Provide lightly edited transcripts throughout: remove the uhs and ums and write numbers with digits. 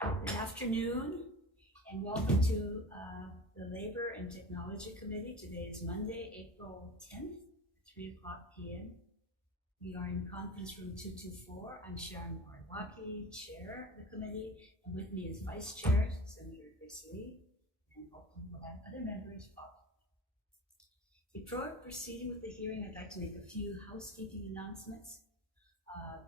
Good afternoon, and welcome to the Labor and Technology Committee. Today is Monday, April 10th, 3 o'clock p.m. We are in conference room 224. I'm Sharon Moriwaki, chair of the committee, and with me is vice chair, Senator Grace Lee, and hopefully we'll have other members follow. Before proceeding with the hearing, I'd like to make a few housekeeping announcements.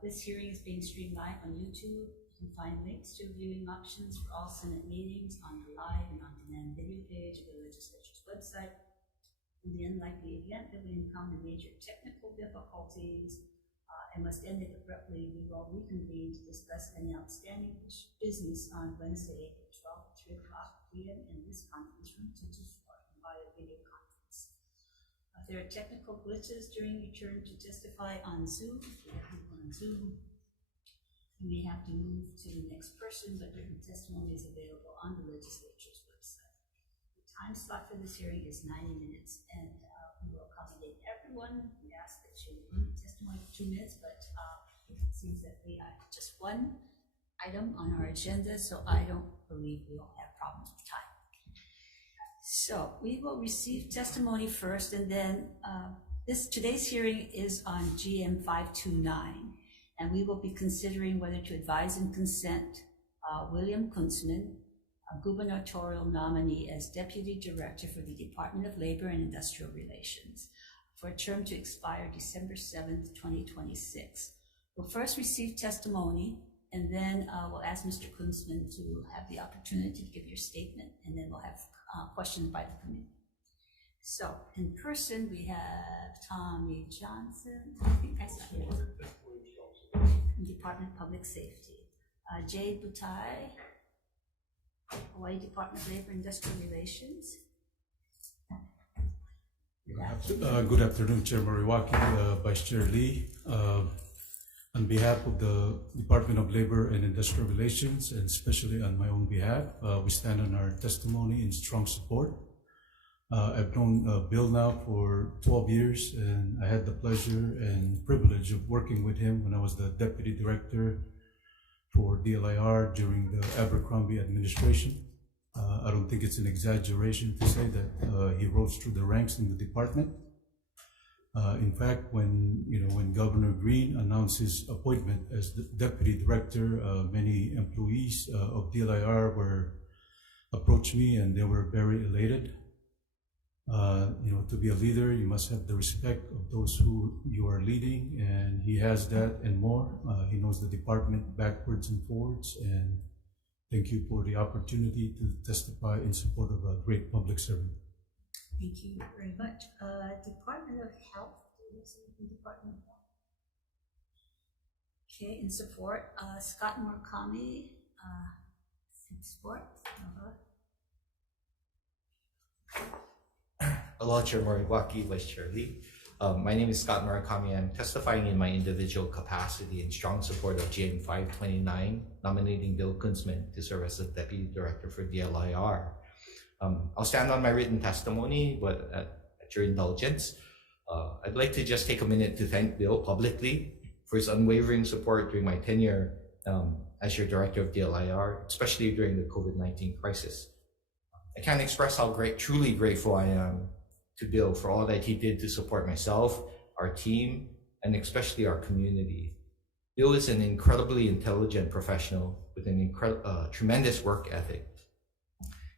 This hearing is being streamed live on YouTube. You can find links to viewing options for all Senate meetings on the live and on-demand video page of the legislature's website. In the unlikely event that we encounter major technical difficulties and must end it abruptly, we will reconvene to discuss any outstanding business on Wednesday, April 12th, 3 o'clock p.m. in this conference room 224 via video conference. If there are technical glitches during your turn to testify on Zoom, if you have people on Zoom, you may have to move to the next person, but written testimony is available on the legislature's website. The time slot for this hearing is 90 minutes, and we will accommodate everyone. We ask that you limit testimony to 2 minutes, but it seems that we have just one item on our agenda, so I don't believe we will have problems with time. So we will receive testimony first, and then today's hearing is on GM 529. And we will be considering whether to advise and consent William Kunzman, a gubernatorial nominee, as Deputy Director for the Department of Labor and Industrial Relations for a term to expire December 7th, 2026. We'll first receive testimony, and then we'll ask Mr. Kunzman to have the opportunity to give your statement, and then we'll have questions by the committee. So in person, we have Tommy Johnson. I think I saw him. Department of Public Safety. Jay Butai, Hawaii Department of Labor and Industrial Relations. Good afternoon, Chair Moriwaki, Vice Chair Lee. On behalf of the Department of Labor and Industrial Relations, and especially on my own behalf, we stand on our testimony in strong support. I've known Bill now for 12 years, and I had the pleasure and privilege of working with him when I was the Deputy Director for DLIR during the Abercrombie administration. I don't think it's an exaggeration to say that he rose through the ranks in the department. In fact, when Governor Green announced his appointment as the Deputy Director, many employees of DLIR approached me, and they were very elated. To be a leader, you must have the respect of those who you are leading, and he has that and more. He knows the department backwards and forwards, and thank you for the opportunity to testify in support of a great public servant. Thank you very much. Department of Health, Department of Health. Okay, in support, Scott Murakami, in support. Aloha, Chair Moriwaki, Vice Chair Lee. My name is Scott Murakami. I'm testifying in my individual capacity in strong support of GM 529, nominating Bill Kunzman to serve as the Deputy Director for DLIR. I'll stand on my written testimony, but at your indulgence, I'd like to just take a minute to thank Bill publicly for his unwavering support during my tenure as your Director of DLIR, especially during the COVID-19 crisis. I can't express how truly grateful I am to Bill for all that he did to support myself, our team, and especially our community. Bill is an incredibly intelligent professional with an tremendous work ethic.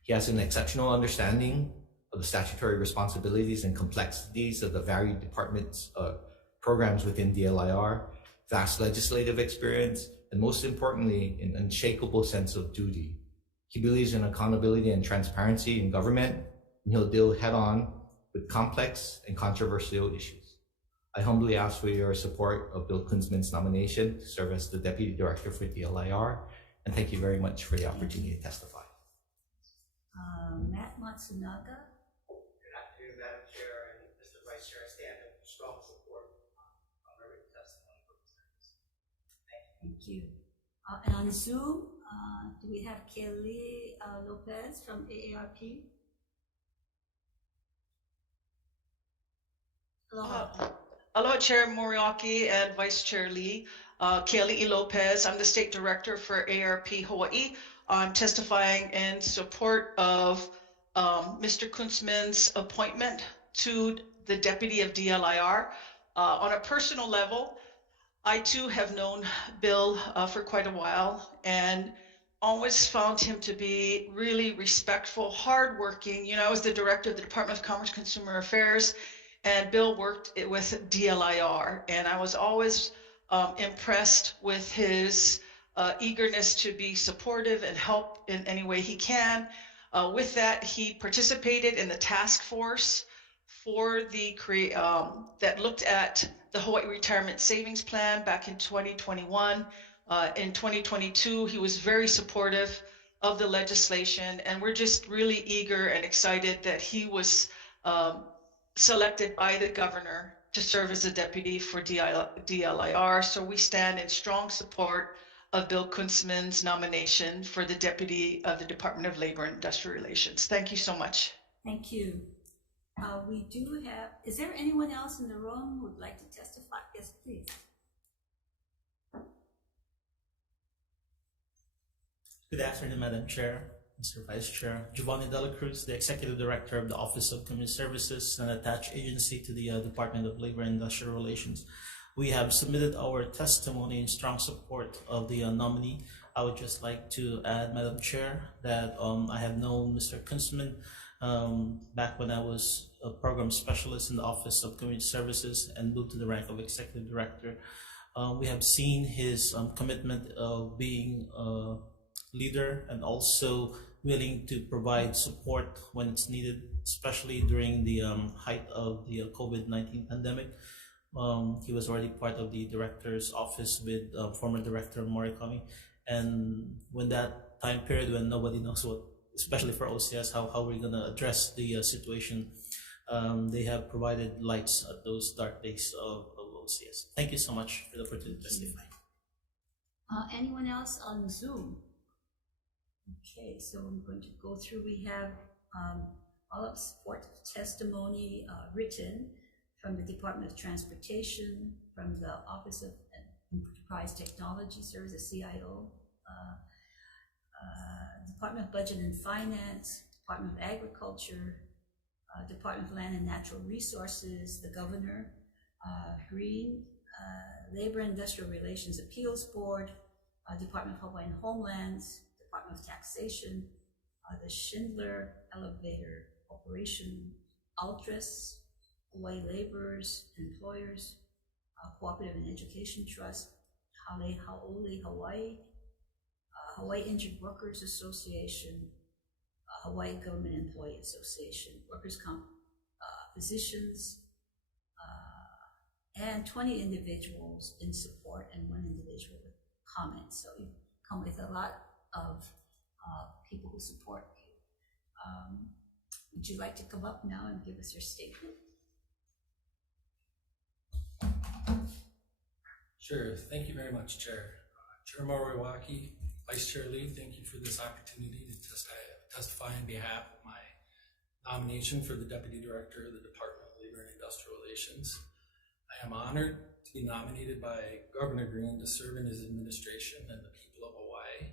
He has an exceptional understanding of the statutory responsibilities and complexities of the varied departments' programs within DLIR, vast legislative experience, and most importantly, an unshakable sense of duty. He believes in accountability and transparency in government, and he'll deal head-on with complex and controversial issues. I humbly ask for your support of Bill Kunzman's nomination to serve as the Deputy Director for DLIR, and thank you very much for the opportunity to testify. Matt Matsunaga. Good afternoon, Madam Chair and Mr. Vice Chair. I stand in strong support on my written testimony for this hearing. Thank you. And on Zoom, do we have Kelly Lopez from AARP? Aloha, Chair Moriwaki and Vice Chair Lee. Kelly E. Lopez, I'm the State Director for AARP Hawaii. I'm testifying in support of Mr. Kunzman's appointment to the deputy of DLIR. On a personal level, I too have known Bill for quite a while and always found him to be really respectful, hardworking. You know, I was the director of the Department of Commerce Consumer Affairs, and Bill worked with DLIR, and I was always impressed with his eagerness to be supportive and help in any way he can. With that, he participated in the task force for the that looked at the Hawaii Retirement Savings Plan back in 2021. In 2022, he was very supportive of the legislation, and we're just really eager and excited that he was selected by the governor to serve as a deputy for DLIR. So we stand in strong support of Bill Kunzman's nomination for the deputy of the Department of Labor and Industrial Relations. Thank you so much. Thank you. We do have, is there anyone else in the room who would like to testify? Yes, please. Good afternoon, Madam Chair, Mr. Vice Chair. Giovanni Dela Cruz, the Executive Director of the Office of Community Services, an attached agency to the Department of Labor and Industrial Relations. We have submitted our testimony in strong support of the nominee. I would just like to add, Madam Chair, that I have known Mr. Kunzman back when I was a program specialist in the Office of Community Services and moved to the rank of Executive Director. We have seen his commitment of being a leader and also willing to provide support when it's needed, especially during the height of the COVID-19 pandemic. He was already part of the director's office with former director Morikami, and when that time period when nobody knows what, especially for OCS, how we're going to address the situation, they have provided lights at those dark days of OCS. Thank you so much for the opportunity to testify. Anyone else on Zoom? Okay, so I'm going to go through. We have all of support testimony written from the Department of Transportation, from the Office of Enterprise Technology Services, CIO, Department of Budget and Finance, Department of Agriculture, Department of Land and Natural Resources, the Governor, Green, Labor and Industrial Relations Appeals Board, Department of Hawaiian Homelands, Department of Taxation, the Schindler Elevator Corporation, Altris, Hawaii Laborers, Employers, Cooperative and Education Trust, Haole Hawaii, Hawaii Injured Workers Association, Hawaii Government Employee Association, Workers' Comp Physicians, and 20 individuals in support and 1 individual with comments. So you come with a lot of people who support you. Would you like to come up now and give us your statement? Sure. Thank you very much, Chair. Chair Moriwaki, Vice Chair Lee, thank you for this opportunity to testify on behalf of my nomination for the Deputy Director of the Department of Labor and Industrial Relations. I am honored to be nominated by Governor Green to serve in his administration and the people of Hawaii.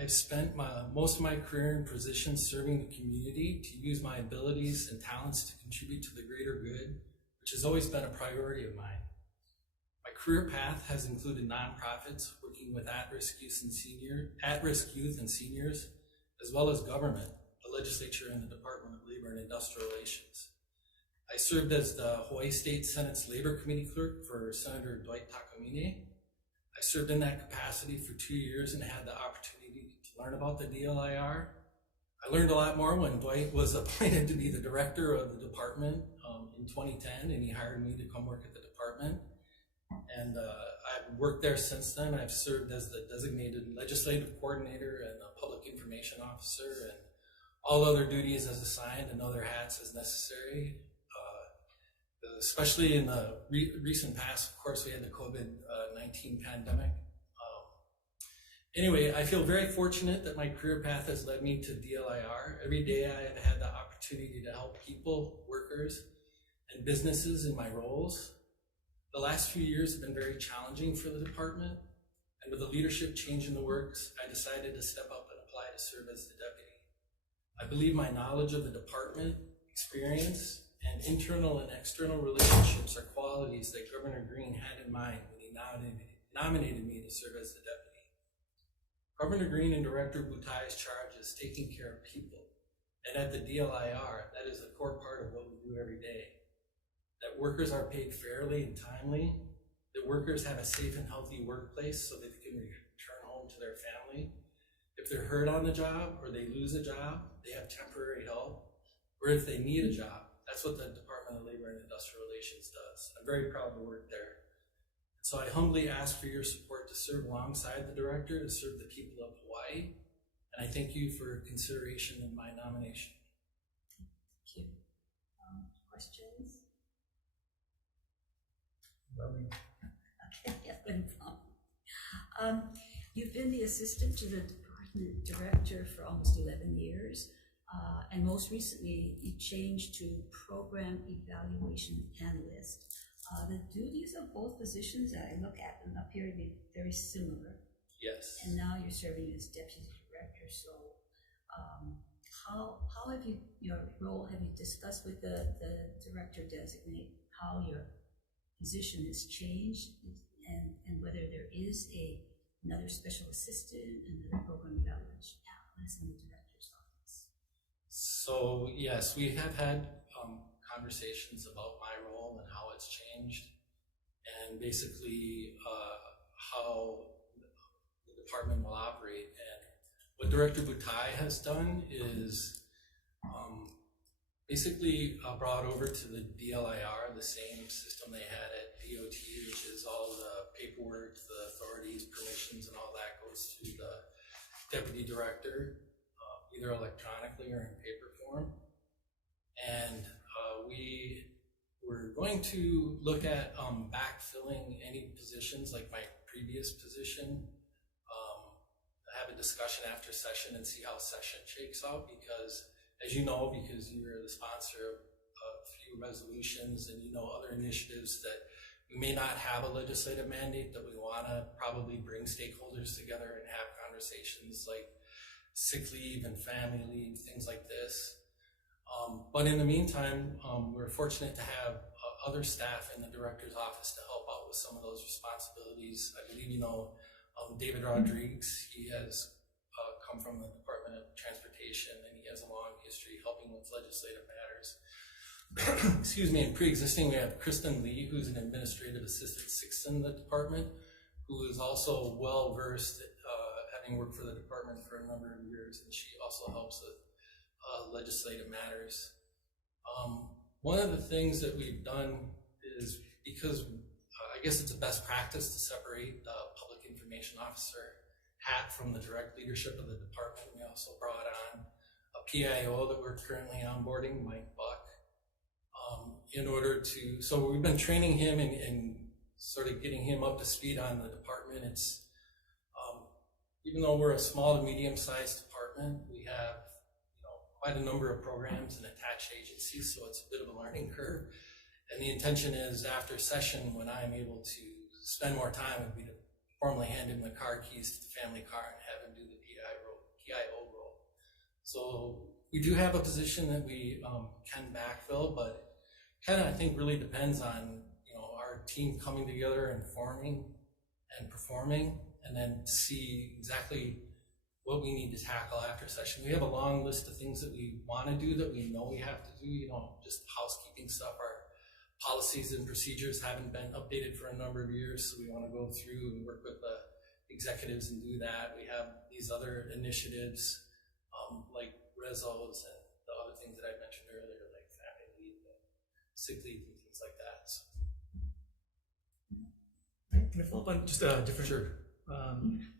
I've spent most of my career in positions serving the community to use my abilities and talents to contribute to the greater good, which has always been a priority of mine. My career path has included nonprofits working with at-risk youth and seniors, as well as government, the legislature, and the Department of Labor and Industrial Relations. I served as the Hawaii State Senate's Labor Committee Clerk for Senator Dwight Takamine. I served in that capacity for 2 years and had the opportunity to learn about the DLIR. I learned a lot more when Dwight was appointed to be the director of the department in 2010, and he hired me to come work at the department. And I've worked there since then. I've served as the designated legislative coordinator and a public information officer, and all other duties as assigned and other hats as necessary. Especially in the recent past, of course, we had the COVID-19 pandemic. Anyway, I feel very fortunate that my career path has led me to DLIR. Every day I have had the opportunity to help people, workers, and businesses in my roles. The last few years have been very challenging for the department, and with the leadership change in the works, I decided to step up in a serve as the deputy. I believe my knowledge of the department, experience, and internal and external relationships are qualities that Governor Green had in mind when he nominated me to serve as the deputy. Governor Green and Director Butai's charge is taking care of people. And at the DLIR, that is a core part of what we do every day. That workers are paid fairly and timely, that workers have a safe and healthy workplace so that they can return home to their family. If they're hurt on the job or they lose a job, they have temporary help. Or if they need a job, that's what the Department of Labor and Industrial Relations does. I'm very proud to work there. So I humbly ask for your support to serve alongside the director, to serve the people of Hawaii. And I thank you for consideration in my nomination. Thank you. Questions? Okay, yeah, no problem. You've been the assistant to the department director for almost 11 years. And most recently, you changed to program evaluation analyst. The duties of both positions that I look at them appear to be very similar. Yes. And now you're serving as deputy director. So, how have you, your role, have you discussed with the director designate how your position has changed, and whether there is another special assistant and another program evaluation analyst in the director's office? So yes, we have had conversations about my role and how it's changed, and basically how the department will operate. And what Director Butai has done is basically brought over to the DLIR the same system they had at DOT, which is all the paperwork, the authorities, permissions, and all that goes to the deputy director, either electronically or in paper form. And we were going to look at backfilling any positions like my previous position, have a discussion after session and see how session shakes out, because as you know, because you're the sponsor of a few resolutions and you know other initiatives that we may not have a legislative mandate, that we want to probably bring stakeholders together and have conversations like sick leave and family leave, things like this. But in the meantime, we're fortunate to have other staff in the director's office to help out with some of those responsibilities. I believe you know David Rodriguez. He has come from the Department of Transportation, and he has a long history helping with legislative matters. Excuse me. And pre-existing, we have Kristen Lee, who's an administrative assistant 6th in the department, who is also well versed, having worked for the department for a number of years, and she also helps with legislative matters. One of the things that we've done is, because I guess it's a best practice to separate the public information officer hat from the direct leadership of the department. We also brought on a PIO that we're currently onboarding, Mike Buck, in order to, so we've been training him and sort of getting him up to speed on the department. It's, even though we're a small to medium-sized department, we have quite a number of programs and attached agencies, so it's a bit of a learning curve. And the intention is, after session, when I'm able to spend more time, would be to formally hand him the car keys to the family car and have him do the PIO role. So we do have a position that we can backfill, but kind of, I think, really depends on our team coming together and forming and performing, and then see exactly what we need to tackle after session. We have a long list of things that we want to do, that we know we have to do, just housekeeping stuff. Our policies and procedures haven't been updated for a number of years, so we want to go through and work with the executives and do that. We have these other initiatives like rezos and the other things that I mentioned earlier, like family leave, sick leave, and things like that. So. Can I follow up on just a different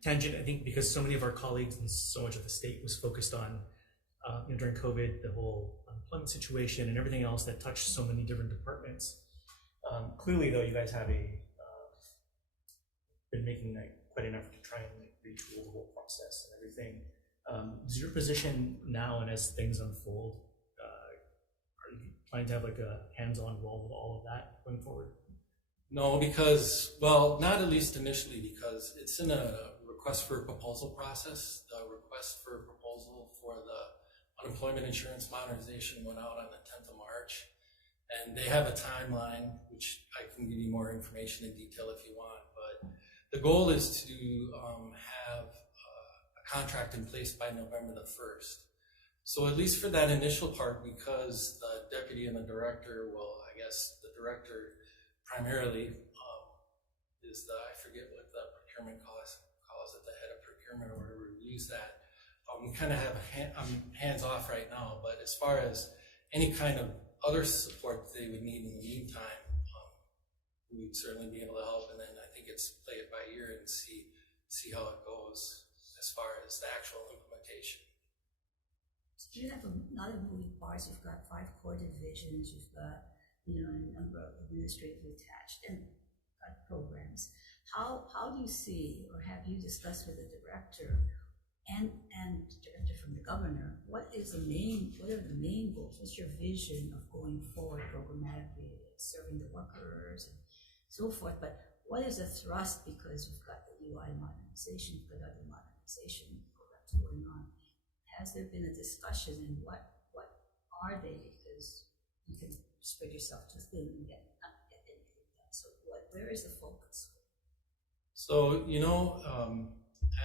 tangent? I think because so many of our colleagues and so much of the state was focused on during COVID, the whole unemployment situation and everything else that touched so many different departments. Clearly, though, you guys have been making quite an effort to try and retool the whole process and everything. Is your position now, and as things unfold, are you planning to have like a hands-on role with all of that going forward? No, because, well, not at least initially, because it's in a request for a proposal process. The request for a proposal unemployment insurance modernization went out on the 10th of March. And they have a timeline, which I can give you more information in detail if you want. But the goal is to have a contract in place by November the 1st. So at least for that initial part, because the deputy and the director, well, I guess the director primarily is the, I forget what the procurement calls it, the head of procurement or whatever reviews that. We kind of have I'm hands off right now, but as far as any kind of other support that they would need in the meantime, we would certainly be able to help. And then I think it's play it by ear and see how it goes as far as the actual implementation. So you have a lot of moving parts. You've got 5 core divisions. You've got a number of administratively attached and programs. How do you see, or have you discussed with the director and director from the governor, what are the main goals? What's your vision of going forward programmatically, serving the workers and so forth? But what is the thrust? Because we've got the UI modernization, we've got other modernization programs going on. Has there been a discussion, and what are they? Because you can spread yourself too thin and not get anything done. So where is the focus? So,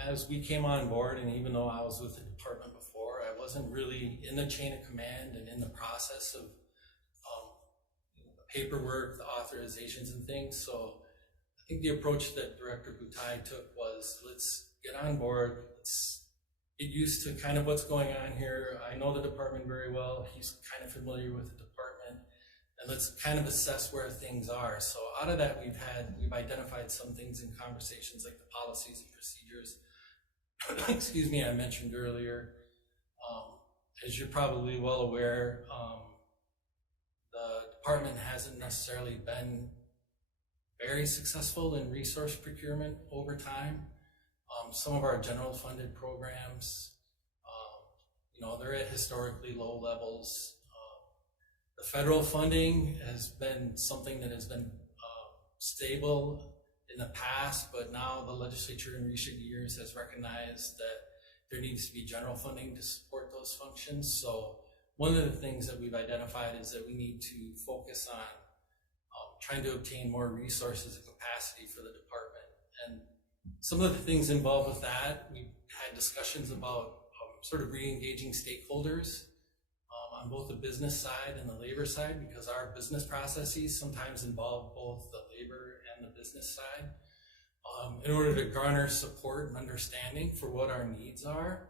as we came on board, and even though I was with the department before, I wasn't really in the chain of command and in the process of the paperwork, the authorizations and things. So I think the approach that Director Butai took was, let's get on board, let's get used to kind of what's going on here. I know the department very well. He's kind of familiar with the department. And let's kind of assess where things are. So out of that, we've identified some things in conversations like the policies and procedures, excuse me, I mentioned earlier. As you're probably well aware, the department hasn't necessarily been very successful in resource procurement over time. Some of our general funded programs, they're at historically low levels. The federal funding has been something that has been stable in the past, but now the legislature in recent years has recognized that there needs to be general funding to support those functions. So one of the things that we've identified is that we need to focus on trying to obtain more resources and capacity for the department. And some of the things involved with that, we've had discussions about sort of re-engaging stakeholders on both the business side and the labor side, because our business processes sometimes involve both the labor and the business side, in order to garner support and understanding for what our needs are.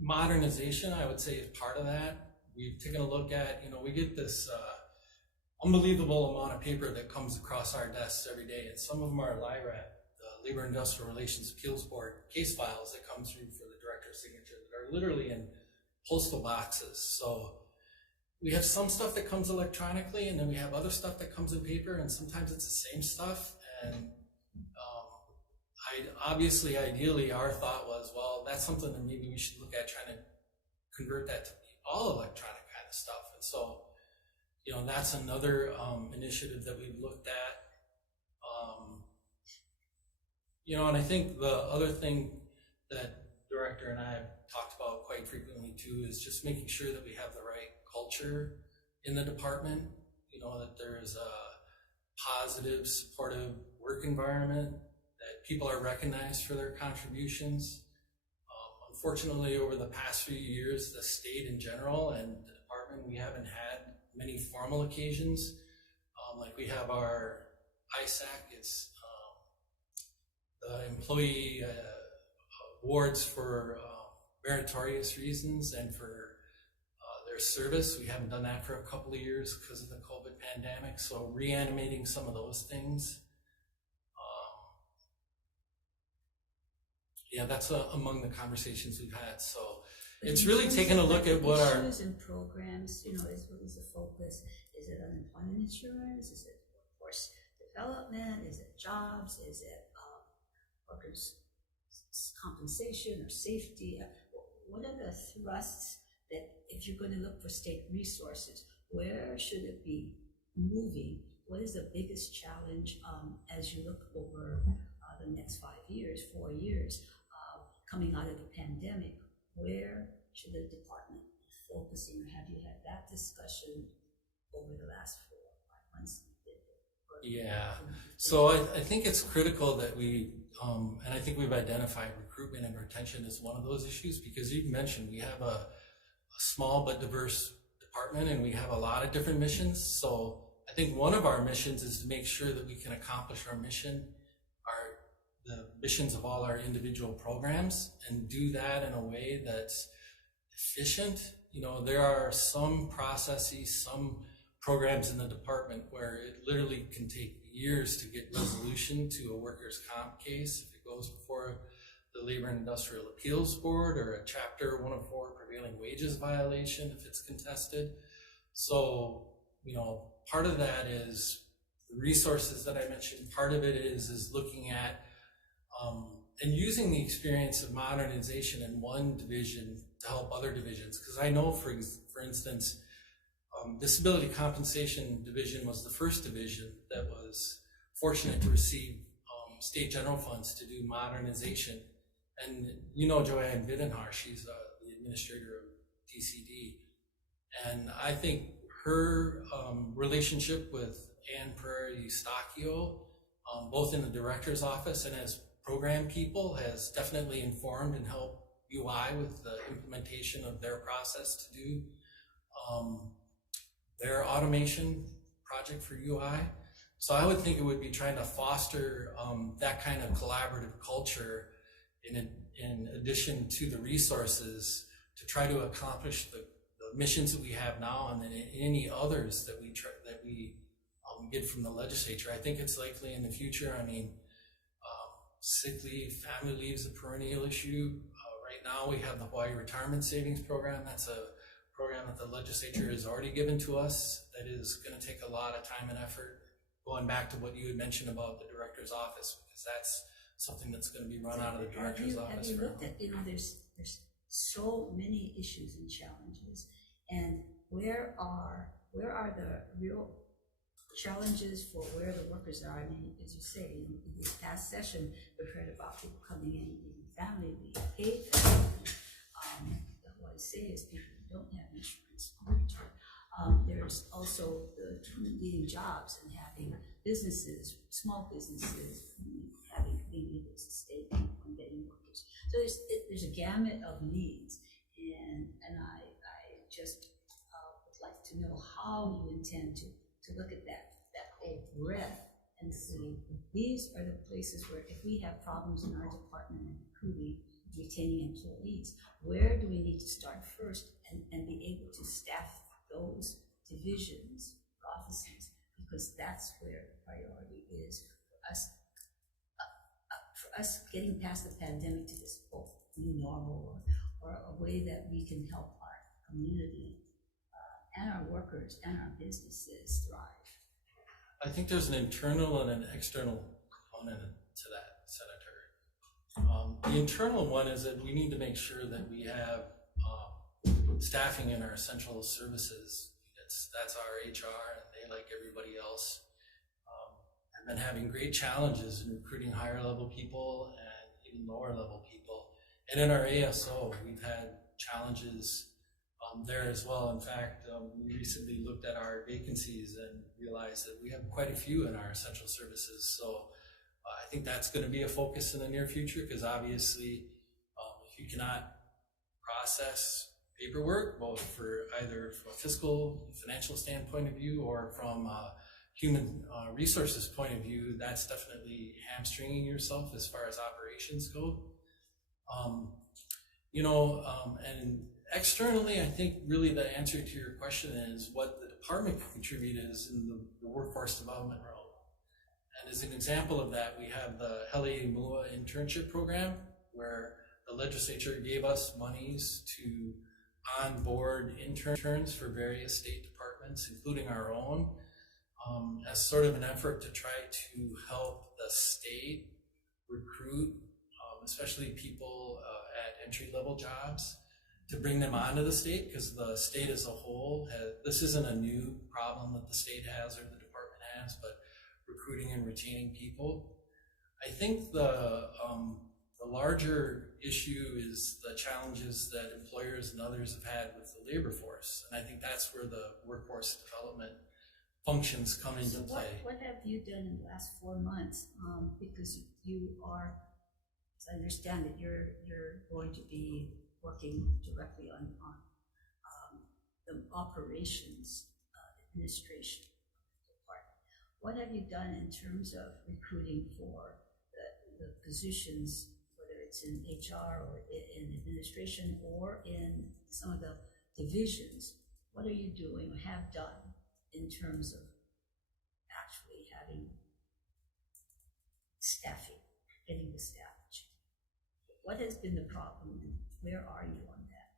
Modernization, I would say, is part of that. We've taken a look at, we get this unbelievable amount of paper that comes across our desks every day, and some of them are LIRAT, the Labor Industrial Relations Appeals Board case files that come through for the director's signature that are literally in postal boxes. So we have some stuff that comes electronically, and then we have other stuff that comes in paper, and sometimes it's the same stuff. And ideally, our thought was, well, that's something that maybe we should look at trying to convert that to be all electronic kind of stuff. And so, that's another initiative that we've looked at. And I think the other thing that Director and I have talked about quite frequently too is just making sure that we have the right culture in the department, that there is a positive, supportive work environment, that people are recognized for their contributions. Unfortunately, over the past few years, the state in general and the department, we haven't had many formal occasions. Like we have our ISAC, it's the employee awards for meritorious reasons and for their service. We haven't done that for a couple of years because of the COVID pandemic, so reanimating some of those things. That's among the conversations we've had. So it's really taking a look at what our issues and programs, what is the focus? Is it unemployment insurance? Is it workforce development? Is it jobs? Is it workers' compensation or safety? What are the thrusts that, if you're going to look for state resources, where should it be moving? What is the biggest challenge as you look over the next 5 years, 4 years, coming out of the pandemic? Where should the department be focusing, or have you had that discussion over the last 4 or 5 months? Yeah, so I think it's critical that we, and I think we've identified recruitment and retention as one of those issues, because you mentioned we have a small but diverse department and we have a lot of different missions. So I think one of our missions is to make sure that we can accomplish our mission, the missions of all our individual programs, and do that in a way that's efficient. You know, there are some processes, some programs in the department where it literally can take years to get resolution to a workers' comp case if it goes before the Labor and Industrial Appeals Board, or a Chapter 104 prevailing wages violation if it's contested. So, you know, part of that is the resources that I mentioned. Part of it is looking at and using the experience of modernization in one division to help other divisions. Because I know, for instance, Disability Compensation Division was the first division that was fortunate to receive state general funds to do modernization. And you know Joanne Bidenhar, she's the administrator of DCD. And I think her relationship with Ann Prairie Stacchio, both in the director's office and as program people, has definitely informed and helped UI with the implementation of their process to do their automation project for UI. So I would think it would be trying to foster that kind of collaborative culture in addition to the resources to try to accomplish the missions that we have now, and then any others that we get from the legislature. I think it's likely in the future. I mean, sick leave, family leave is a perennial issue. Right now we have the Hawai'i Retirement Savings Program. That's a program that the legislature has already given to us that is going to take a lot of time and effort, going back to what you had mentioned about the director's office, because that's something that's going to be run out of the director's office. Have you looked at, there's so many issues and challenges, and where are the real challenges for where the workers are? I mean, as you say, in this past session, we've heard about people coming in and family leave, paid family leave. What I say is people who don't have insurance. There's also the needing jobs and having businesses, small businesses, being able to sustain people and getting workers. So there's a gamut of needs, and I just would like to know how you intend to look at that whole breadth and see these are the places where if we have problems in our department in recruiting, retaining employees, where do we need to start first and be able to staff those divisions, offices, because that's where the priority is for us getting past the pandemic to this new normal, or a way that we can help our community and our workers and our businesses thrive. I think there's an internal and an external component to that, Senator. The internal one is that we need to make sure that we have staffing in our essential services. That's our HR, and they, like everybody else, have been having great challenges in recruiting higher level people and even lower level people. And in our ASO, we've had challenges there as well. In fact, we recently looked at our vacancies and realized that we have quite a few in our essential services. So I think that's going to be a focus in the near future, because obviously if you cannot process paperwork, both for either from a fiscal, financial standpoint of view, or from a human resources point of view, that's definitely hamstringing yourself as far as operations go. And externally, I think really the answer to your question is what the department can contribute is in the workforce development role. And as an example of that, we have the Hele Mua internship program, where the legislature gave us monies to onboard interns for various state departments, including our own, as sort of an effort to try to help the state recruit, especially people at entry-level jobs, to bring them onto the state, because the state as a whole this isn't a new problem that the state has or the department has, but recruiting and retaining people. I think the The larger issue is the challenges that employers and others have had with the labor force. And I think that's where the workforce development functions come into play. What have you done in the last 4 months? Because you are, as I understand it, you're going to be working directly on the operations administration department. What have you done in terms of recruiting for the positions, whether it's in HR or in administration or in some of the divisions? What are you doing or have done in terms of actually having staffing, getting the staff? What has been the problem and where are you on that?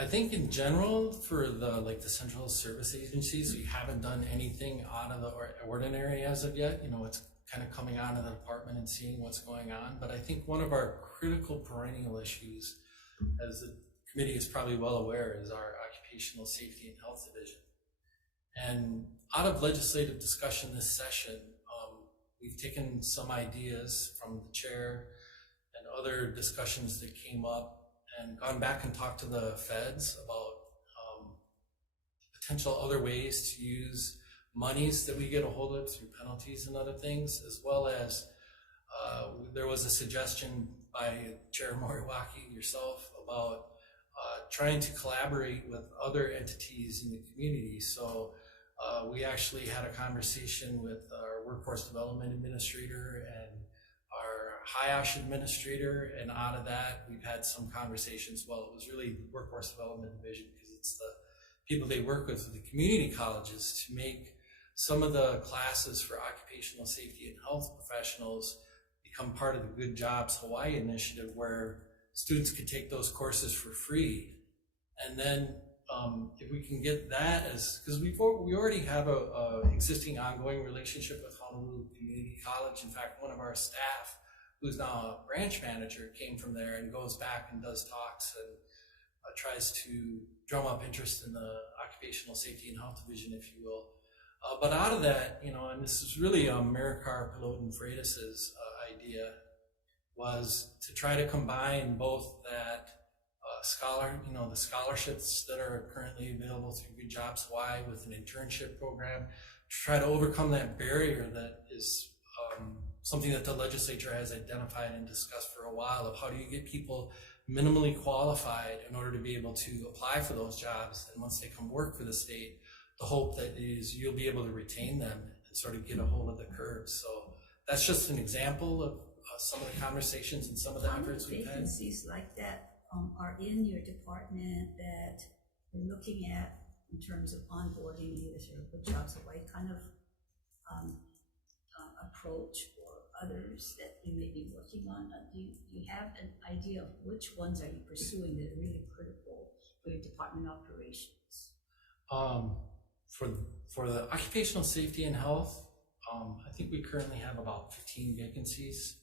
I think in general for the central service agencies, we haven't done anything out of the ordinary as of yet. You know, it's kind of coming out of the department and seeing what's going on. But I think one of our critical perennial issues, as the committee is probably well aware, is our occupational safety and health division. And out of legislative discussion this session, we've taken some ideas from the chair and other discussions that came up and gone back and talked to the feds about potential other ways to use monies that we get a hold of through penalties and other things, as well as there was a suggestion by Chair Moriwaki, yourself, about trying to collaborate with other entities in the community. So we actually had a conversation with our workforce development administrator and our HIOSH administrator, and out of that we've had some conversations. Well, it was really the workforce development division, because it's the people they work with the community colleges, to make some of the classes for occupational safety and health professionals become part of the Good Jobs Hawaii initiative, where students could take those courses for free. And then if we can get that, as because we already have a existing ongoing relationship with Honolulu Community College. In fact, one of our staff, who's now a branch manager, came from there and goes back and does talks and tries to drum up interest in the occupational safety and health division, if you will. But out of that, you know, and this is really Marikar Pilotin Freitas's idea, was to try to combine both that the scholarships that are currently available through Good Jobs Hawaii with an internship program, to try to overcome that barrier that is something that the legislature has identified and discussed for a while, of how do you get people minimally qualified in order to be able to apply for those jobs, and once they come work for the state, the hope that is you'll be able to retain them and sort of get a hold of the curve. So that's just an example of some of the conversations and some of the efforts we've had. How many vacancies like that are in your department that you're looking at in terms of onboarding, either sort of Good Jobs Hawaii kind of approach, or others that you may be working on? Do you have an idea of which ones are you pursuing that are really critical for your department operations? For the occupational safety and health, I think we currently have about 15 vacancies,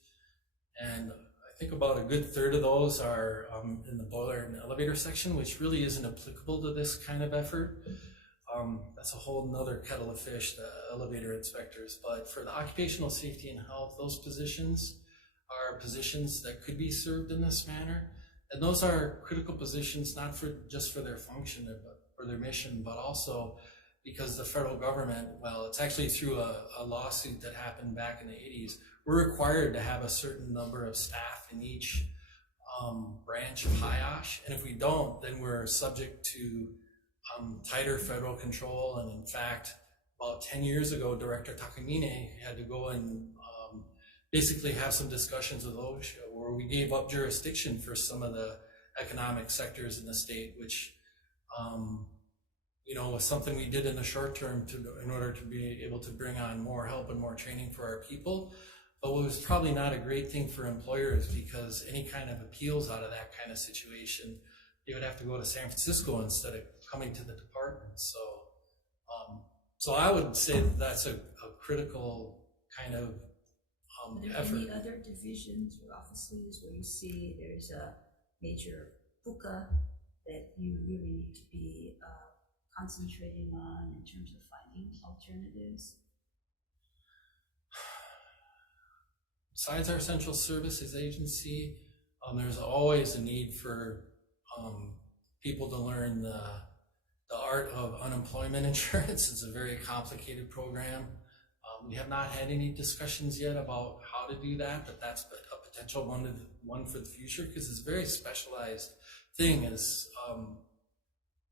and I think about a good third of those are in the boiler and elevator section, which really isn't applicable to this kind of effort. That's a whole nother kettle of fish, the elevator inspectors. But for the occupational safety and health, those positions are positions that could be served in this manner. And those are critical positions, not just for their function, but for their mission, but also because the federal government, well, it's actually through a lawsuit that happened back in the 80s, we're required to have a certain number of staff in each branch of HIOSH. And if we don't, then we're subject to tighter federal control. And in fact, about 10 years ago, Director Takamine had to go and basically have some discussions with OSHA, where we gave up jurisdiction for some of the economic sectors in the state, which was something we did in the short term in order to be able to bring on more help and more training for our people. But it was probably not a great thing for employers, because any kind of appeals out of that kind of situation, they would have to go to San Francisco instead of coming to the department. So I would say that's a critical kind of effort. Any other divisions or offices where you see there's a major puka that you really need to be concentrating on in terms of finding alternatives? besides our central services agency, there's always a need for people to learn the art of unemployment insurance. It's a very complicated program. We have not had any discussions yet about how to do that, but that's a potential one for the future, because it's a very specialized thing. Is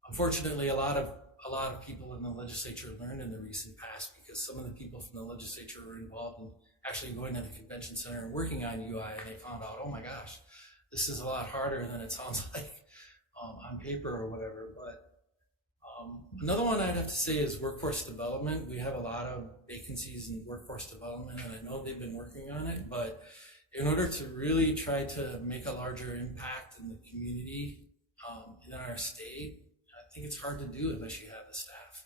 unfortunately a lot of people in the legislature learned in the recent past, because some of the people from the legislature were involved in actually going to the convention center and working on UI, and they found out, oh my gosh, this is a lot harder than it sounds like on paper or whatever. But another one I'd have to say is workforce development. We have a lot of vacancies in workforce development, and I know they've been working on it, but in order to really try to make a larger impact in the community, in our state, I think it's hard to do unless you have the staff.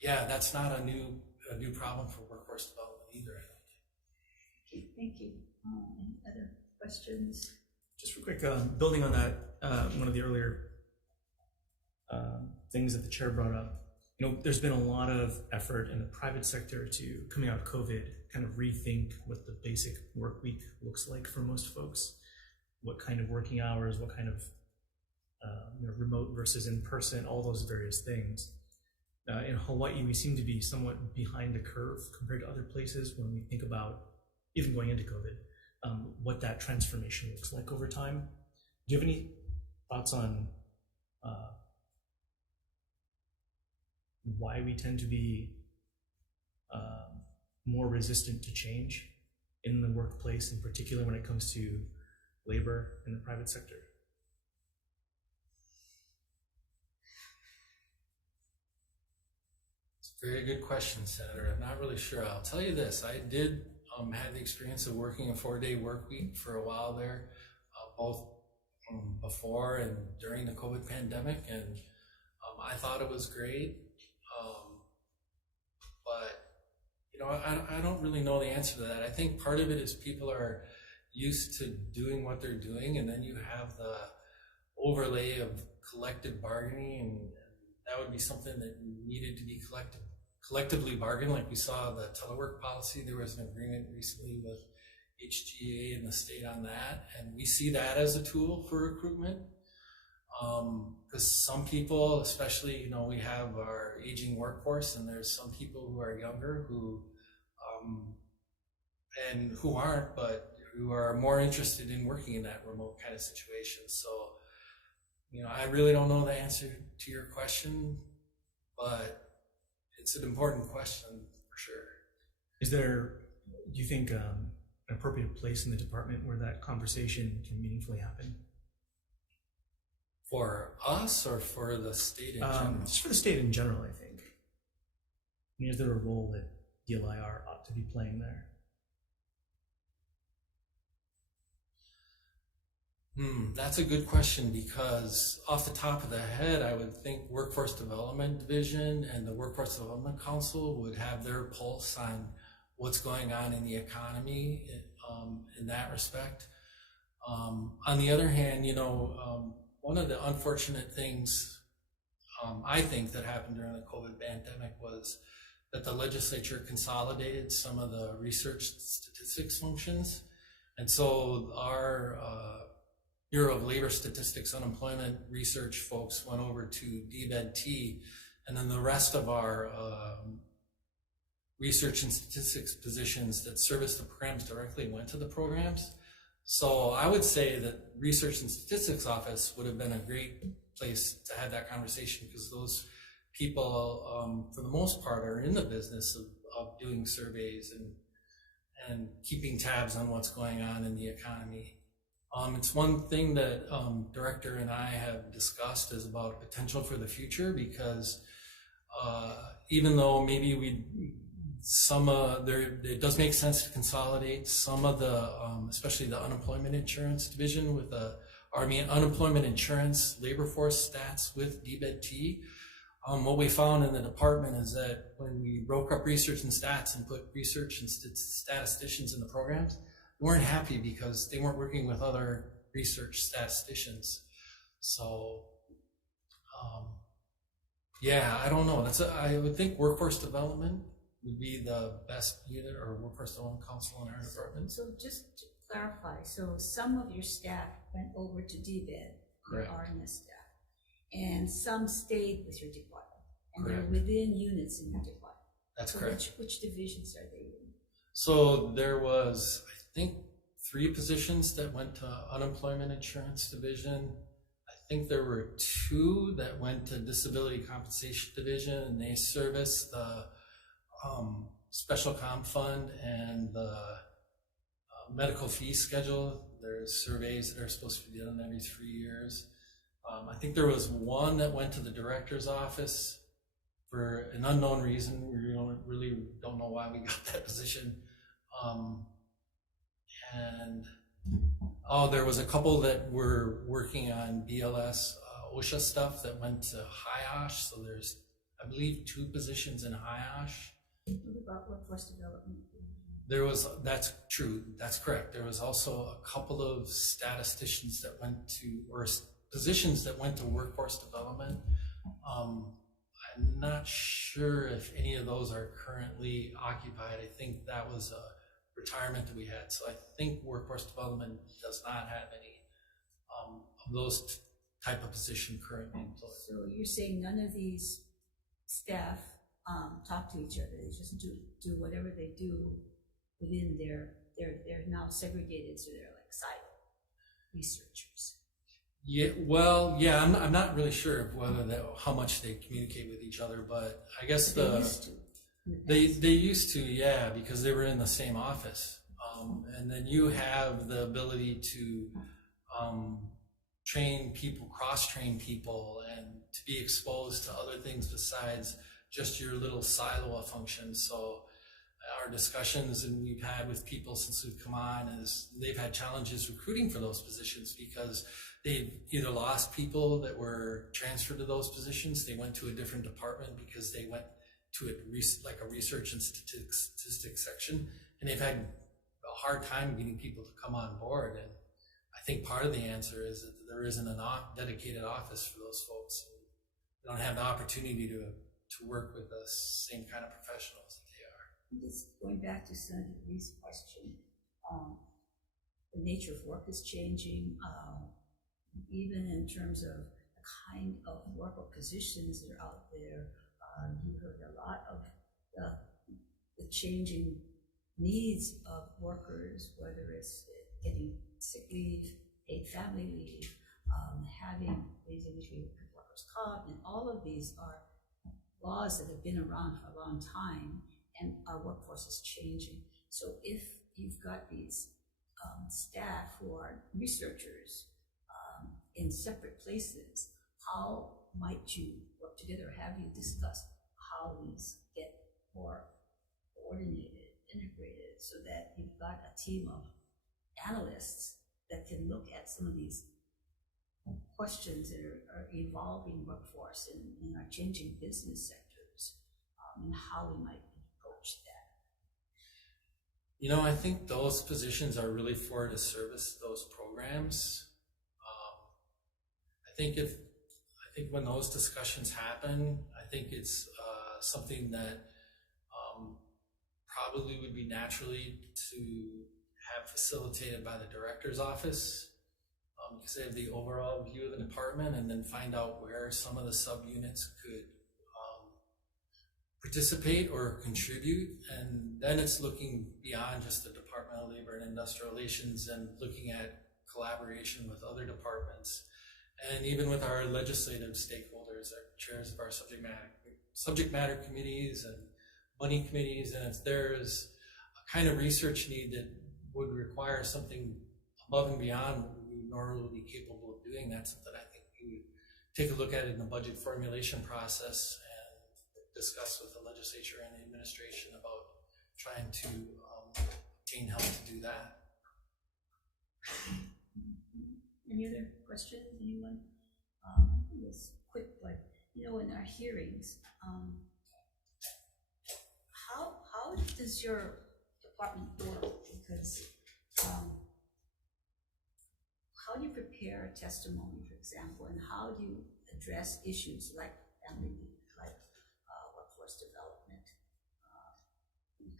Yeah, that's not a new problem for workforce development either. Okay, thank you. Any other questions? Just real quick, building on that, one of the earlier things that the chair brought up, there's been a lot of effort in the private sector to, coming out of COVID, kind of rethink what the basic work week looks like for most folks, what kind of working hours, what kind of remote versus in person, all those various things. In Hawaii, we seem to be somewhat behind the curve compared to other places when we think about, even going into COVID, what that transformation looks like over time. Do you have any thoughts on why we tend to be more resistant to change in the workplace, in particular when it comes to labor in the private sector? Very good question, Senator. I'm not really sure. I'll tell you this. I did have the experience of working a 4-day work week for a while there, both before and during the COVID pandemic, and I thought it was great. But I don't really know the answer to that. I think part of it is people are used to doing what they're doing, and then you have the overlay of collective bargaining, and that would be something that needed to be collectively bargained. Like we saw the telework policy, there was an agreement recently with HGA and the state on that, and we see that as a tool for recruitment. Because some people, especially, we have our aging workforce, and there's some people who are younger and who aren't, but who are more interested in working in that remote kind of situation. So, I really don't know the answer to your question, but it's an important question for sure. Is there, do you think, an appropriate place in the department where that conversation can meaningfully happen? For us or for the state in general? Just for the state in general, I think. Is there a role that DLIR ought to be playing there? That's a good question, because off the top of the head, I would think Workforce Development Division and the Workforce Development Council would have their pulse on what's going on in the economy in that respect. On the other hand, one of the unfortunate things I think that happened during the COVID pandemic was that the legislature consolidated some of the research statistics functions. And so our Bureau of Labor Statistics Unemployment Research folks went over to DBED-T, and then the rest of our research and statistics positions that service the programs directly went to the programs. So I would say that Research and Statistics Office would have been a great place to have that conversation, because those people, for the most part, are in the business of doing surveys and keeping tabs on what's going on in the economy. It's one thing that Director and I have discussed is about potential for the future, because even though maybe it does make sense to consolidate some of the, especially the unemployment insurance division with unemployment insurance labor force stats with DBED-T. What we found in the department is that when we broke up research and stats and put research and statisticians in the programs, we weren't happy because they weren't working with other research statisticians. So, yeah, I don't know. I would think workforce development would be the best unit or workforce development council in our department. So just to clarify, so some of your staff went over to DBED, your Correct. RMS staff, and some stayed with your department, and Correct. they're within units in your department. That's So correct. which divisions are they in? So there was, I think, 3 positions that went to unemployment insurance division. I think there were 2 that went to disability compensation division, and they service the special comp fund and the medical fee schedule. There's surveys that are supposed to be done every 3 years. I think there was 1 that went to the director's office for an unknown reason. We really don't know why we got that position. There was a couple that were working on BLS OSHA stuff that went to HIOSH. So there's, I believe, 2 positions in HIOSH. What about workforce development? There was, that's true, that's correct. There was also a couple of statisticians that went to, or positions that went to workforce development. I'm not sure if any of those are currently occupied. I think that was a retirement that we had. So I think workforce development does not have any of those type of position currently employed. So you're saying none of these staff talk to each other, they just do whatever they do within they're now segregated, so they're like silo researchers. Yeah, well, yeah, I'm not really sure of whether how much they communicate with each other, but I guess They used to. they used to, yeah, because they were in the same office. And then you have the ability to train people, cross-train people, and to be exposed to other things besides just your little silo of functions. So our discussions and we've had with people since we've come on is they've had challenges recruiting for those positions because they've either lost people that were transferred to those positions, they went to a different department because they went to like a research and statistics section, and they've had a hard time getting people to come on board. And I think part of the answer is that there isn't a dedicated office for those folks. They don't have the opportunity to work with the same kind of professionals that they are. Just going back to Senator Lee's question, the nature of work is changing, even in terms of the kind of work or positions that are out there. You heard a lot of the changing needs of workers, whether it's getting sick leave, paid family leave, having ways in which we work workers' comp, and all of these are laws that have been around for a long time, and our workforce is changing. So if you've got these staff who are researchers in separate places, how might you work together? Have you discussed how these get more coordinated, integrated, so that you've got a team of analysts that can look at some of these questions that are evolving workforce and are changing business sectors, and how we might approach that? You know, I think those positions are really for to service those programs. I think when those discussions happen, I think it's something that probably would be naturally to have facilitated by the director's office, because they have the overall view of the department, and then find out where some of the subunits could participate or contribute. And then it's looking beyond just the Department of Labor and Industrial Relations and looking at collaboration with other departments, and even with our legislative stakeholders, our chairs of our subject matter committees and money committees. And if there's a kind of research need that would require something above and beyond what we would normally be capable of doing, that's something I think we would take a look at in the budget formulation process and discuss with the legislature and the administration about trying to obtain help to do that. Any other questions, anyone? It's quick, but you know, in our hearings, how does your department work? Because how do you prepare a testimony, for example, and how do you address issues like family leave, like workforce development,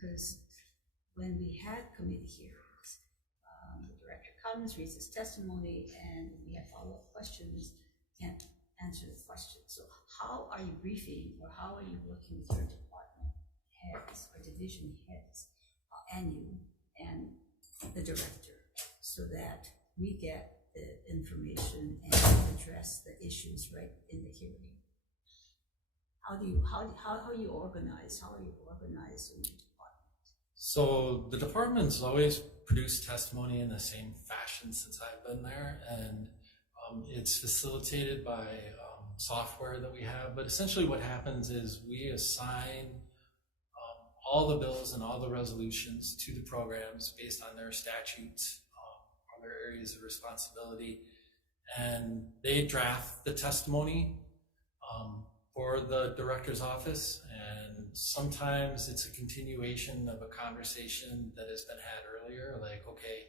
because when we had committee hearings, the director comes, reads his testimony, and we have follow-up questions, can't answer the question. So how are you briefing, or how are you working with your department heads or division heads, and you and the director, so that we get the information and address the issues right in the hearing? How are you organized? How are you organized in your department? So the department's always produced testimony in the same fashion since I've been there, and it's facilitated by software that we have. But essentially what happens is we assign all the bills and all the resolutions to the programs based on their statutes, or their areas of responsibility, and they draft the testimony for the director's office. And sometimes it's a continuation of a conversation that has been had earlier, like, okay,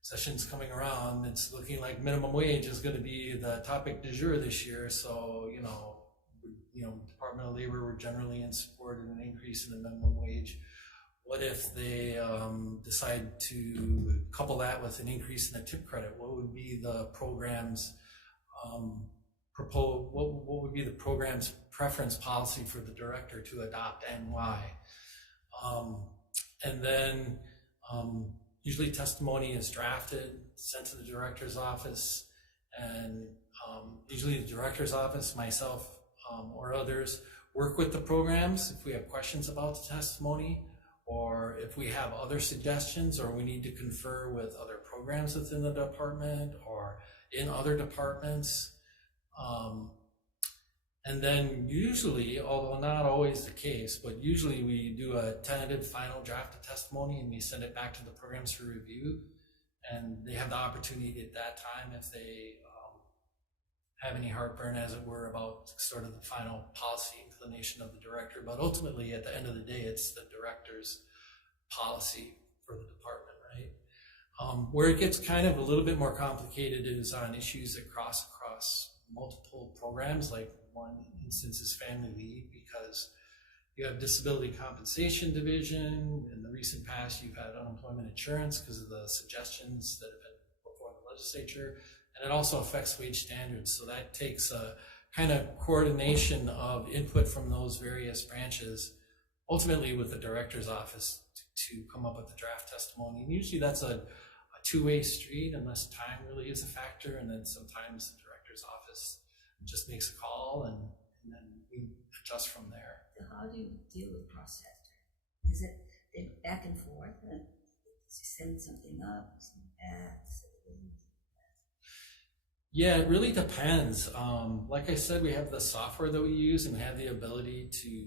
session's coming around, it's looking like minimum wage is going to be the topic du jour this year, so Department of Labor were generally in support of an increase in the minimum wage. What if they decide to couple that with an increase in the tip credit? What would be the program's what would be the program's preference policy for the director to adopt, and why? And then usually testimony is drafted, sent to the director's office, and usually the director's office, myself, or others work with the programs if we have questions about the testimony, or if we have other suggestions, or we need to confer with other programs within the department or in other departments. And then usually, although not always the case, but usually we do a tentative final draft of testimony and we send it back to the programs for review, and they have the opportunity at that time, if they have any heartburn, as it were, about sort of the final policy inclination of the director. But ultimately, at the end of the day, it's the director's policy for the department, right? Where it gets kind of a little bit more complicated is on issues that cross across multiple programs. Like one instance is family leave, because you have disability compensation division. In the recent past, you've had unemployment insurance because of the suggestions that have been before the legislature. And it also affects wage standards. So that takes a kind of coordination of input from those various branches, ultimately with the director's office, to come up with the draft testimony. And usually that's a two-way street, unless time really is a factor. And then sometimes the director's office just makes a call, and then we adjust from there. So how do you deal with process? Is it back and forth? And you send something up, something back? Yeah, it really depends. Like I said, we have the software that we use and have the ability to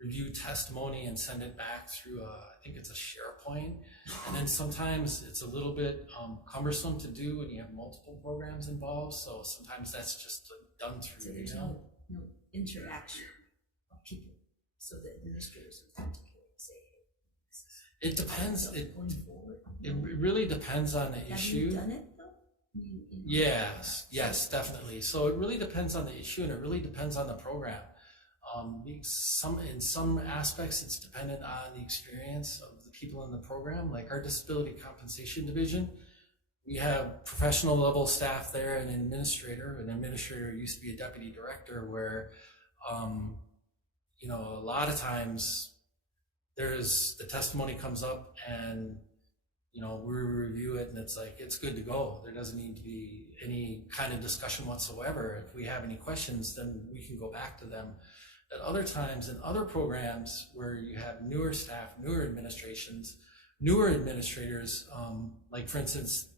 review testimony and send it back through I think it's a SharePoint. And then sometimes it's a little bit cumbersome to do when you have multiple programs involved. So sometimes that's just done through. So there's no interaction of people, so the administrators will have to say, hey, it depends. going forward. It really depends on the issue. Have you done it though? Yes, definitely. So it really depends on the issue, and it really depends on the program. In some aspects, it's dependent on the experience of the people in the program. Like our disability compensation division, we have professional level staff there, and an administrator. An administrator used to be a deputy director, where a lot of times the testimony comes up, and we review it, and it's like, it's good to go. There doesn't need to be any kind of discussion whatsoever. If we have any questions, then we can go back to them. At other times, in other programs where you have newer staff, newer administrators, like for instance,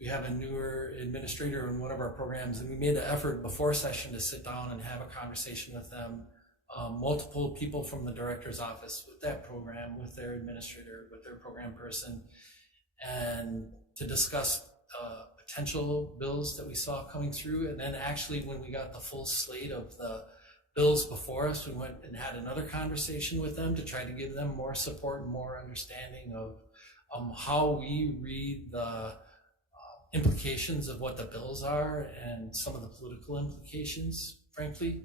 we have a newer administrator in one of our programs, and we made the effort before session to sit down and have a conversation with them. Multiple people from the director's office with that program, with their administrator, with their program person, and to discuss potential bills that we saw coming through. And then actually, when we got the full slate of the bills before us, we went and had another conversation with them to try to give them more support and more understanding of how we read the implications of what the bills are, and some of the political implications, frankly.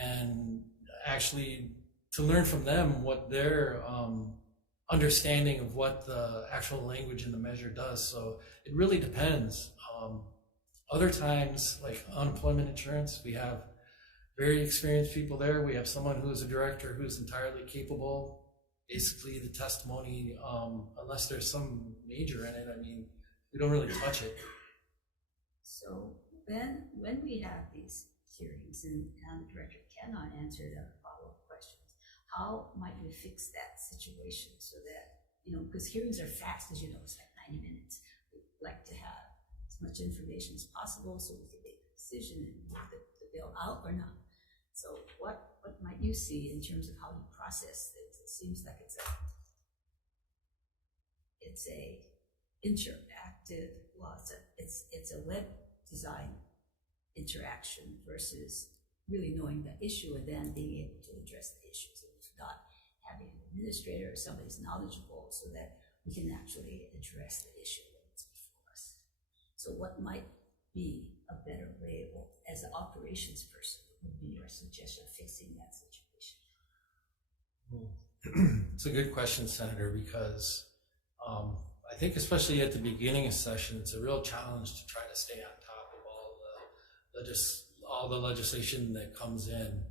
And actually to learn from them what their understanding of what the actual language in the measure does. So it really depends. Other times, like unemployment insurance, we have very experienced people there. We have someone who is a director who's entirely capable. Basically, the testimony, unless there's some major in it, I mean, we don't really touch it. So when we have these hearings and the director cannot answer the follow-up questions, how might we fix that situation so that, because hearings are fast, as you know, it's like 90 minutes. We'd like to have as much information as possible so we can make a decision and move the bill out or not. So what might you see in terms of how you process things? It seems like it's a interactive, well, it's a web design interaction versus really knowing the issue and then being able to address the issues. If not having an administrator or somebody who's knowledgeable so that we can actually address the issue that's before us. So what might be a better way, or as an operations person, would be your suggestion of fixing that situation? It's a good question, Senator, because I think especially at the beginning of session, it's a real challenge to try to stay on top of all the legislation that comes in.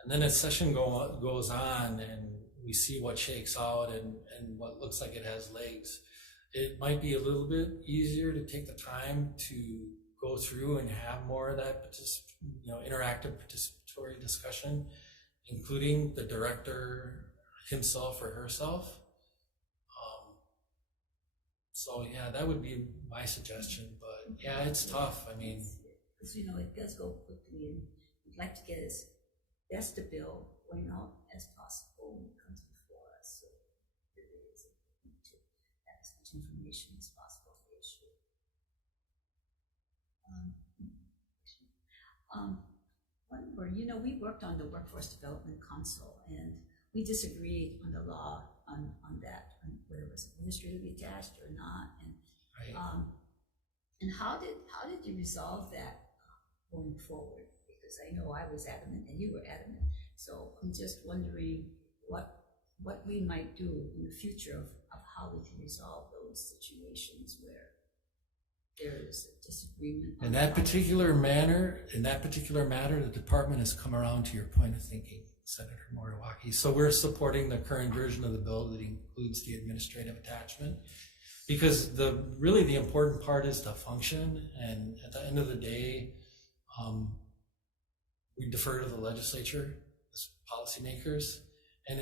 And then as session goes on and we see what shakes out and what looks like it has legs, it might be a little bit easier to take the time to go through and have more of that interactive participatory discussion, including the director himself or herself. So yeah, that would be my suggestion, but yeah, it's tough. I mean, because it does go quickly, and we'd like to get as best a bill going out as possible when it comes before us. So it really is important to have as much information as possible for the issue. One more, we worked on the Workforce Development Council, and we disagreed on the law on that, on whether it was administratively attached or not, and right. And how did you resolve that going forward? Because I know I was adamant and you were adamant, so I'm just wondering what we might do in the future of how we can resolve those situations where there is a disagreement. In that particular matter, the department has come around to your point of thinking, Senator Moriwaki. So we're supporting the current version of the bill that includes the administrative attachment, because the important part is to function, and at the end of the day, we defer to the legislature as policymakers, and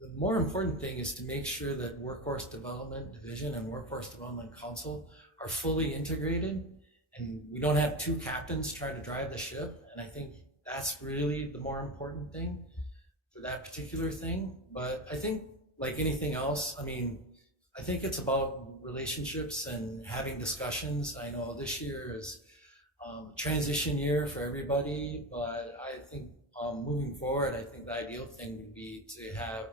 the more important thing is to make sure that Workforce Development Division and Workforce Development Council are fully integrated, and we don't have two captains trying to drive the ship. And I think that's really the more important thing for that particular thing. But I think, like anything else, I think it's about relationships and having discussions. I know this year is a transition year for everybody, but I think moving forward, I think the ideal thing would be to have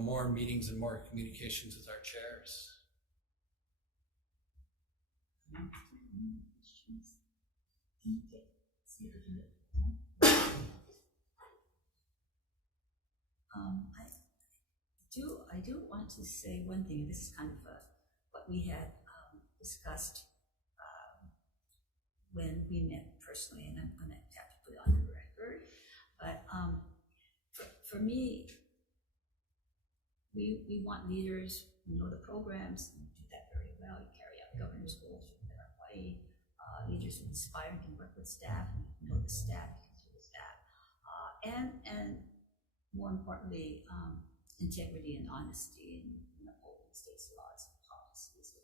more meetings and more communications with our chairs. I do want to say one thing. This is kind of what we had discussed when we met personally, and I'm going to have to put it on the record. But for me, we want leaders who know the programs and do that very well, carry out governor's goals at Hawai'i, leaders who inspire and can work with staff, and know the staff, can do the staff, and more importantly, integrity and honesty in upholding the state's laws and policies. So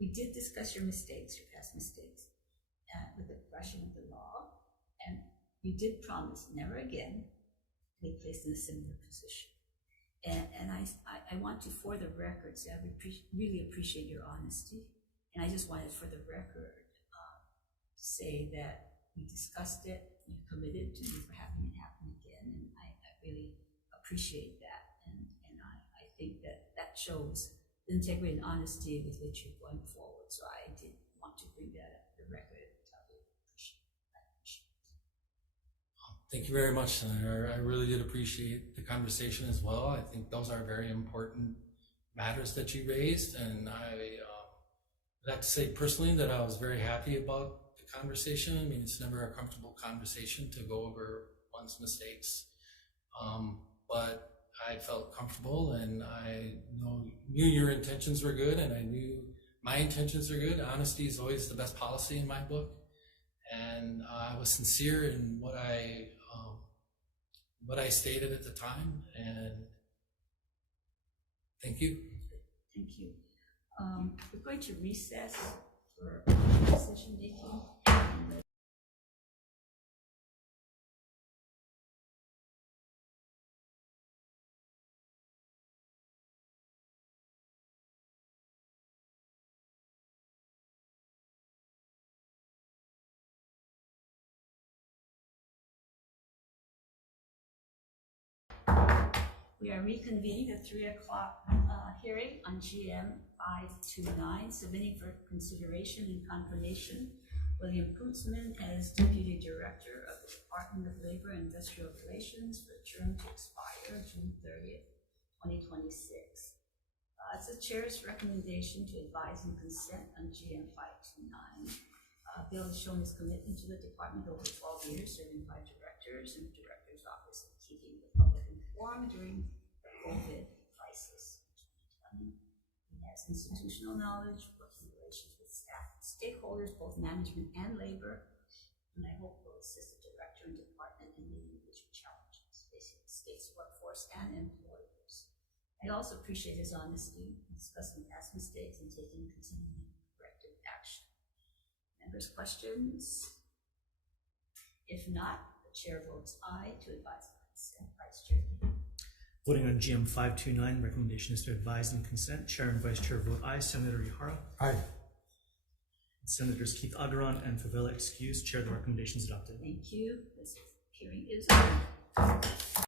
we did discuss your mistakes, your past mistakes, with the brushing of the law, and you did promise never again to be placed in a similar position. And I want to, for the record, say I really appreciate your honesty, and I just wanted for the record to say that we discussed it, you committed to never having it happen again, and I really appreciate that, and I think that shows the integrity and honesty with which you're going forward. So I did want to bring that up to the record. Thank you very much, Senator. I really did appreciate the conversation as well. I think those are very important matters that you raised, and I'd like to say personally that I was very happy about the conversation. I mean, it's never a comfortable conversation to go over one's mistakes, but I felt comfortable, and I knew your intentions were good, and I knew my intentions are good. Honesty is always the best policy in my book, and I was sincere in what I stated at the time, and thank you. Thank you. We're going to recess for decision making. We are reconvening the 3 o'clock hearing on GM 529, submitting for consideration and confirmation William Kuntzman as Deputy Director of the Department of Labor and Industrial Relations for a term to expire June 30th, 2026. It's the Chair's recommendation to advise and consent on GM 529. Bill has shown his commitment to the department over 12 years, serving 5 directors and the Director's Office of keeping the public informed during the COVID crisis. He has institutional knowledge, working relations with staff and stakeholders, both management and labor, and I hope will assist the Director and department in meeting future challenges facing the state's workforce and employers. I also appreciate his honesty in discussing past mistakes and taking continuing corrective action. Members' questions? If not, the Chair votes aye to advise and consent. Vice Chair. Voting on GM 529, recommendation is to advise and consent. Chair and Vice Chair vote aye. Senator Ihara? Aye. Senators Keith Agaran and Favela excused. Chair, the recommendation is adopted. Thank you. This hearing is adjourned.